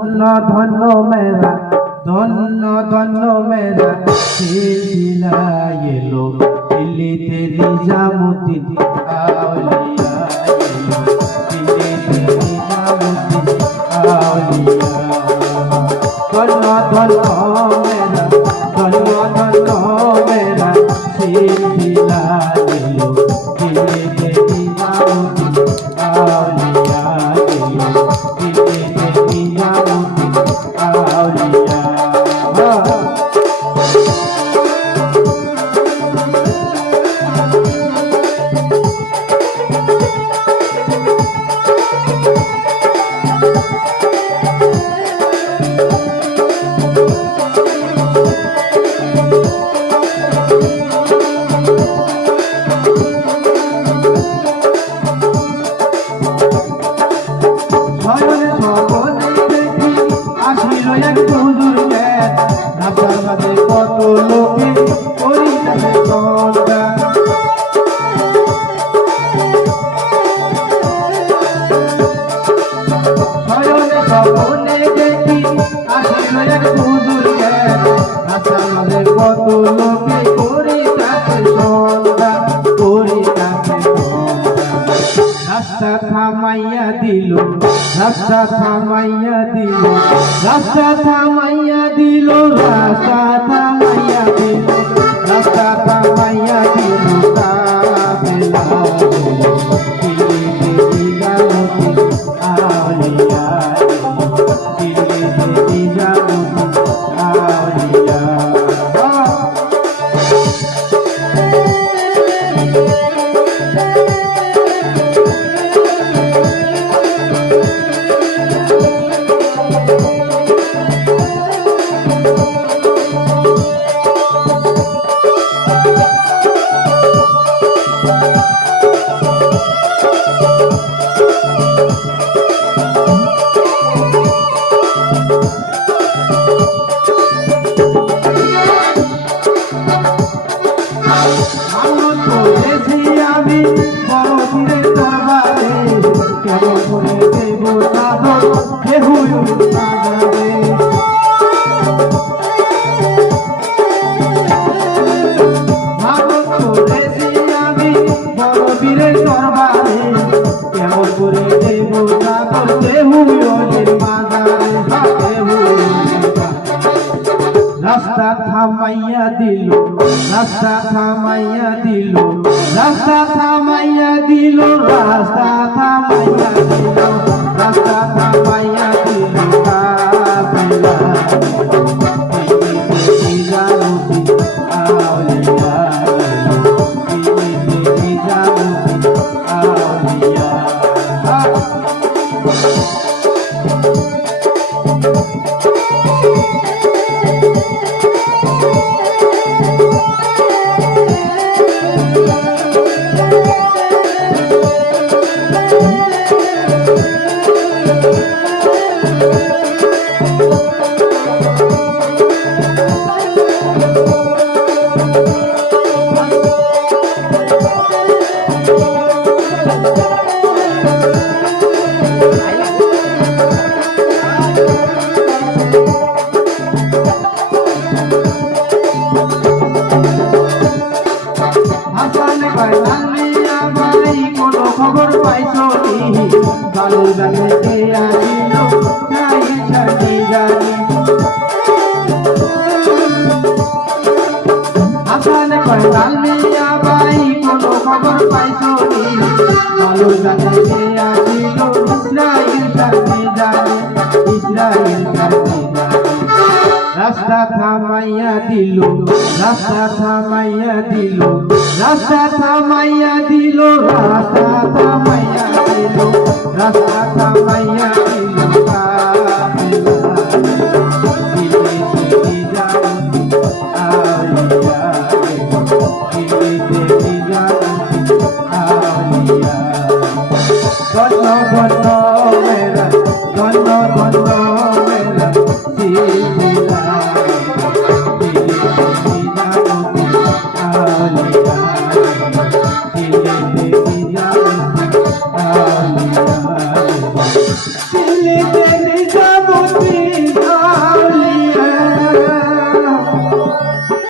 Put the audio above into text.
ধন্য মেরা ধন্য ধন্য মেরা সিলসিলা এলো দিল্লিতে নিজামুদ্দিন আউলিয়া এলো দিল্লিতে নিজামুদ্দিন আউলিয়া ধন্য ধন্য মেরা ধন্য ধন্য মেরা সিলসিলা এলো দিল্লিতে নিজামুদ্দিন আউলিয়া এলো দিল্লিতে নিজামুদ্দিন আউলিয়া কত লোকে করিতেছে সদা শয়নে স্বপ্নে দেখি আসিল এক হুজুর জ্ঞান রাস্তার মাঝে কত লোকে করিতেছে সদা করিতেছে রাস্তা থামাইয়া দিল রাস্তা থামাইয়া দিল রাস্তা থামাইয়া দিল রাস্তা থামাইয়া দিল রাস্তা থামাইয়া দিল কাফেলা দিল্লিতে নিজামুদ্দিন আউলিয়া দিল্লিতে নিজামুদ্দিন আউলিয়া আমি বড় পীরের দরবারে কেমন করে দেব সাধন কেহুই না যাবে ভারত করেছি আমি বড় পীরের দরবারে কেমন করে দেব সাধন কেহুই মাজারে রাস্তা থামাইয়া দিল রাস্তা থামাইয়া দিল রাস্তা থামাইয়া দিল রাস্তা থামাইয়া দিল রাস্তা থামাইয়া দিল কাফেলা দিল্লিতে নিজামুদ্দিন আউলিয়া দিল্লিতে নিজামুদ্দিন আউলিয়া খবর পাইছো ভালো জানতে আসিল নাই জানি জানি আসানে পয়গাল মিয়া ভাই কোন খবর পাইছো ভালো জানতে আসিল ইসরাইল জানি জানি ইসরাইল জানি জানি রাস্তা থামাইয়া দিল রাস্তা থামাইয়া দিল রাস্তা থামাইয়া দিল রাস্তা থামাইয়া দিল রাস্তা থামাইয়া দিল